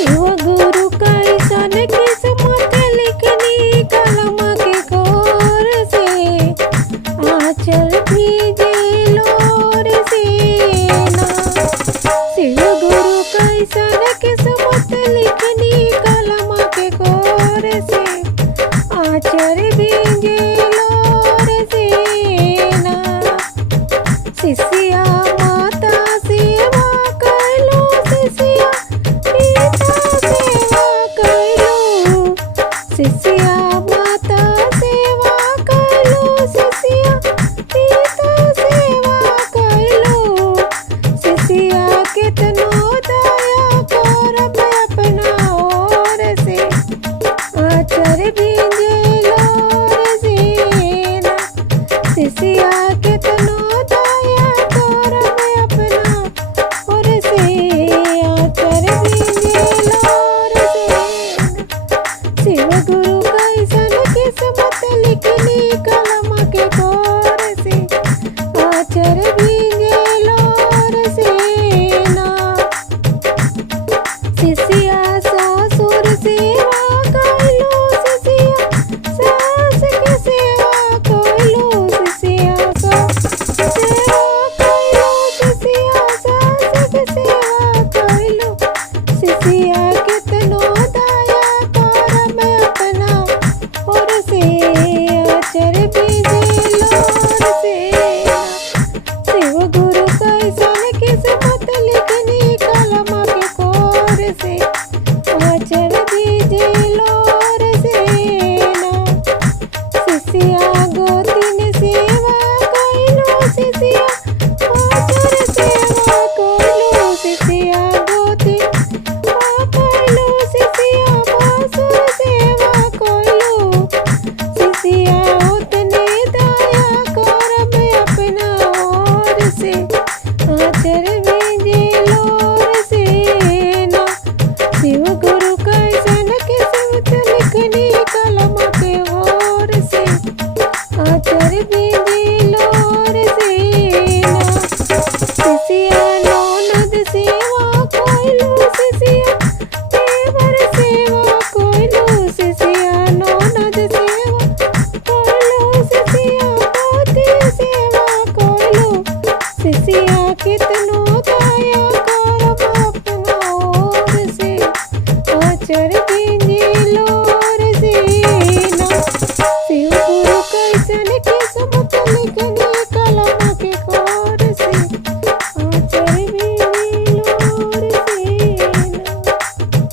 शिव गुरु कैसन किस्मत लिखनी कलम के कोर से, आंचल भीजे लोर से ना। शिव गुरु कैसन किस्मत लिखनी कलम के कोर से, आंचल भीजे लोर से ना। शिष्या माता सेवा कैलो, शिष्या पिता सेवा कैलो, शिष्या माता सेवा कैलो, शिष्या पिता सेवा कैलो। शिष्या कितनो दया करब अपना ओर से, आचर भीजे लोर से ना। शिष्या कितनो दया करब अपना ओर से, आचर भीजे लोर से ना। शिव गुरु कैसन किस्मत लिखनी कलम के कोर से, आचर भीजे लोर से ना। शिष्या ससुर सेवा कैलो, शिष्या सास के सेवा कैलो, शिष्या सेवा कैलो, शिष्या सास के सेवा कैलो। शिष्या कितनो दया करब अपना ओर से, आचर भीजे लोर से ना। शिव गुरु कैसन किस्मत लिखनी कलम के कोर से, आचर भीजे लोर से ना। शिष्या गोतिन सेवा कैलो, शिष्या आसुर सेवा कैलो, शिष्या गोतिन कैलो, शिष्या आसुर सेवा कैलो। शिष्या उतने दया करब अपना ओर से, आचर भीजे लोर से ना। शिव गुरु कैसन किस्मत लिखनी कलम के ओर से, आचर भीजे लोर से ना। शिष्या ननद सेवा कैलो, शिष्या देवर सेवा कैलो, शिष्या ननद सेवा कैलो, शिष्या पति सेवा कैलो। शिष्या कितनो दया करब अपना ओर से, आचर